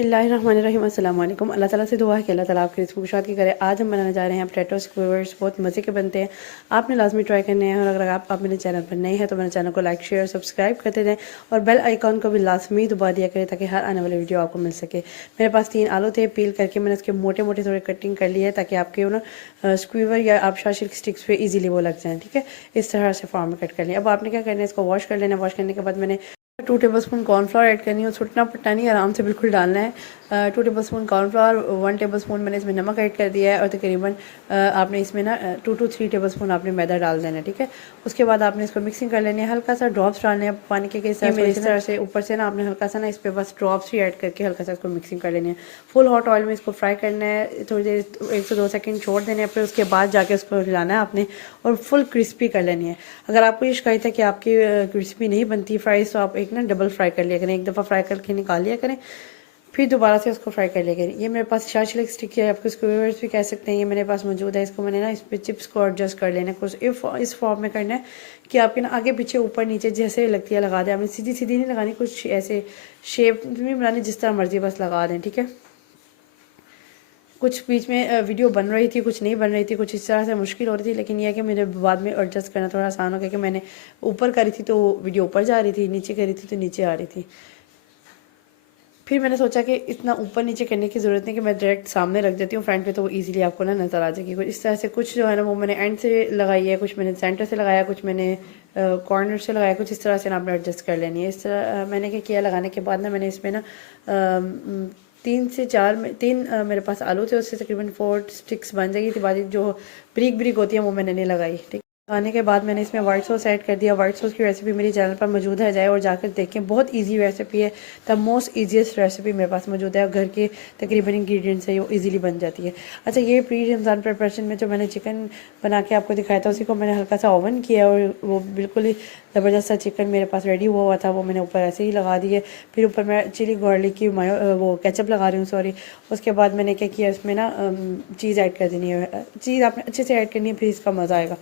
बिस्मिल्लाहिर्रहमानिर्रहीम अस्सलाम वालेकुम। अल्लाह ताला से दुआ है कि अल्लाह ताला आपकी रिज़्क़ में कुशादगी करे। आज हम बनाने जा रहे हैं पोटैटो स्क्वीवर्स। बहुत मज़े के बनते हैं, आपने लाजमी ट्राई करने हैं। और अगर आप मेरे चैनल पर नए हैं तो मेरे चैनल को लाइक शेयर सब्सक्राइब करते रहें और बेल आइकॉन को भी लाजमी दबा दिया करें ताकि हर आने वाली वीडियो आपको मिल सके। मेरे पास 3 आलू थे, पील करके मैंने इसके मोटे मोटे थोड़े कटिंग कर लिए ताकि आपके स्क्वीवर या आप शाशिल स्टिक्स पे ईजिली वो लग जाएँ। ठीक है, इस तरह से फॉर्म में कट कर लिया। अब आपने क्या करना है, इसको वॉश कर लेना। वॉश करने के बाद मैंने 2 टेबलस्पून कॉर्नफ्लोर ऐड करनी है और छुटना पट्टा नहीं, आराम से बिल्कुल डालना है। 2 टेबलस्पून कॉर्नफ्लोर, 1 टेबलस्पून मैंने इसमें नमक ऐड कर दिया है और तकरीबन आपने इसमें ना 2 to 3 टेबलस्पून आपने मैदा डाल देना है। ठीक है, उसके बाद आपने इसको मिक्सिंग कर लेनी है। हल्का सा ड्रॉप्स डालने हैं पानी के इस तरह से ऊपर से ना आपने हल्का सा ना इस पर बस ड्रॉप्स ही ऐड करके हल्का सा इसको मिक्सिंग कर लेनी है। फुल हॉट ऑयल में इसको फ्राई करना है, थोड़ी देर 1 से 2 सेकंड छोड़ देने हैं, फिर उसके बाद जाके उसको हिलाना है आपने और फुल क्रिस्पी कर लेनी है। अगर आपको ये शिकायत है कि आपकी क्रिस्पी नहीं बनती फ्राइज़, तो आप एक ना डबल फ्राई कर लिया करें। एक दफ़ा फ्राई करके निकाल लिया करें, फिर दोबारा से उसको फ्राई कर लिया करें। ये मेरे पास शाशिल स्टिक है, आपको स्क्वीवर्स भी कह सकते हैं, ये मेरे पास मौजूद है। इसको मैंने ना इस पर चिप्स को एडजस्ट कर लेना है, कुछ इस फॉर्म में करना है कि आपके ना आगे पीछे ऊपर नीचे जैसे लगती है लगा दें। आपने सीधी सीधी नहीं लगानी, कुछ ऐसे शेप में बनानी, जिस तरह मर्जी बस लगा दें। ठीक है, कुछ बीच में वीडियो बन रही थी, कुछ नहीं बन रही थी, कुछ इस तरह से मुश्किल हो रही थी, लेकिन यह है कि मेरे बाद में एडजस्ट करना थोड़ा आसान हो गया कि मैंने ऊपर करी थी तो वीडियो ऊपर जा रही थी, नीचे करी थी तो नीचे आ रही थी। फिर मैंने सोचा कि इतना ऊपर नीचे करने की ज़रूरत नहीं कि मैं डायरेक्ट सामने रख देती हूँ फ्रंट पे, तो वो इजीली आपको ना नज़र आ जाएगी। कुछ इस तरह से कुछ जो है ना वो मैंने एंड से लगाई है, कुछ मैंने सेंटर से लगाया, कुछ मैंने कॉर्नर से लगाया, कुछ इस तरह से ना आपने एडजस्ट कर लेनी है। इस तरह मैंने क्या किया, लगाने के बाद ना मैंने इसमें ना 3 से 4 में 3 मेरे पास आलू थे, उससे तकरीबन 4 स्टिक्स बन जाएगी थी। बाकी जो ब्रिक ब्रिक होती है वो मैंने नहीं लगाई। ठीक, लगाने के बाद मैंने इसमें वाइट सॉस ऐड कर दिया। वाइट सॉस की रेसिपी मेरी चैनल पर मौजूद है, जाए और जाकर देखें। बहुत इजी रेसिपी है, द मोस्ट ईजीएस्ट रेसिपी मेरे पास मौजूद है और घर के तकरीबन इंग्रेडिएंट्स है, वो इजीली बन जाती है। अच्छा, ये प्री रमज़ान प्रिपरेशन में जो मैंने चिकन बना के आपको दिखाया था, उसी को मैंने हल्का सा ओवन किया और वो बिल्कुल ही ज़बरदस्त सा चिकन मेरे पास रेडी हुआ था, वो मैंने ऊपर ऐसे ही लगा दिए। फिर ऊपर मैं चिली गार्लिक की वो केचप लगा रही हूँ, सॉरी। उसके बाद मैंने क्या किया, इसमें ना चीज़ ऐड कर देनी है। चीज़ आपने अच्छे से ऐड करनी है, फिर इसका मज़ा आएगा।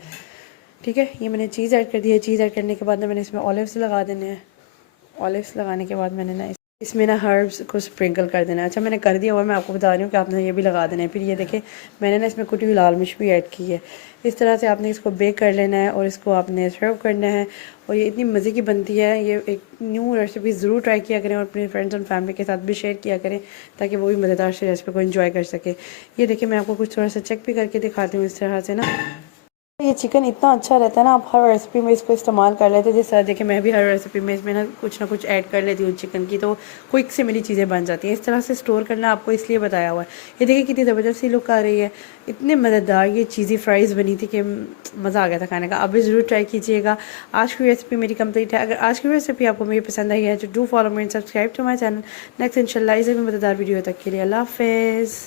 ठीक है, ये मैंने चीज़ ऐड कर दी है। चीज़ ऐड करने के बाद ना मैंने इसमें ऑलिव्स लगा देने हैं। ऑलिव्स लगाने के बाद मैंने ना इसमें ना हर्ब्स को स्प्रिंकल कर देना है। अच्छा, मैंने कर दिया हुआ, मैं आपको बता रही हूँ कि आपने ये भी लगा देना है। फिर ये देखें, मैंने ना इसमें कुटी हुई लाल मिर्च भी ऐड की है। इस तरह से आपने इसको बेक कर लेना है और इसको आपने सर्व करना है। और ये इतनी मज़े की बनती है, ये एक न्यू रेसिपी ज़रूर ट्राई किया करें और अपने फ्रेंड्स और फैमिली के साथ भी शेयर किया करें ताकि वो भी मज़ेदार से रेसिपी को एंजॉय कर सके। ये देखिए, मैं आपको कुछ थोड़ा सा चेक भी करके दिखाती हूँ इस तरह से ना। ये चिकन इतना अच्छा रहता है ना, आप हर रेसिपी में इसको इस्तेमाल कर लेते हैं। जिस तरह देखिए, मैं भी हर रेसिपी में इसमें ना कुछ ऐड कर लेती हूँ चिकन की, तो क्विक से मेरी चीज़ें बन जाती हैं। इस तरह से स्टोर करना आपको इसलिए बताया हुआ है। ये देखिए कितनी ज़बरदस्त सी लुक आ रही है, इतने मज़ेदार ये चीज़ी फ्राइज़ बनी थी कि मज़ा आ गया था खाने का। आप भी ज़रूर ट्राई कीजिएगा। आज की रेसिपी मेरी कंप्लीट है। अगर आज की रेसिपी आपको मेरी पसंद आई है तो do follow me and subscribe to my channel. Next इंशाल्लाह इसे भी मज़ेदार वीडियो तक के लिए अल्लाह हाफ़िज़।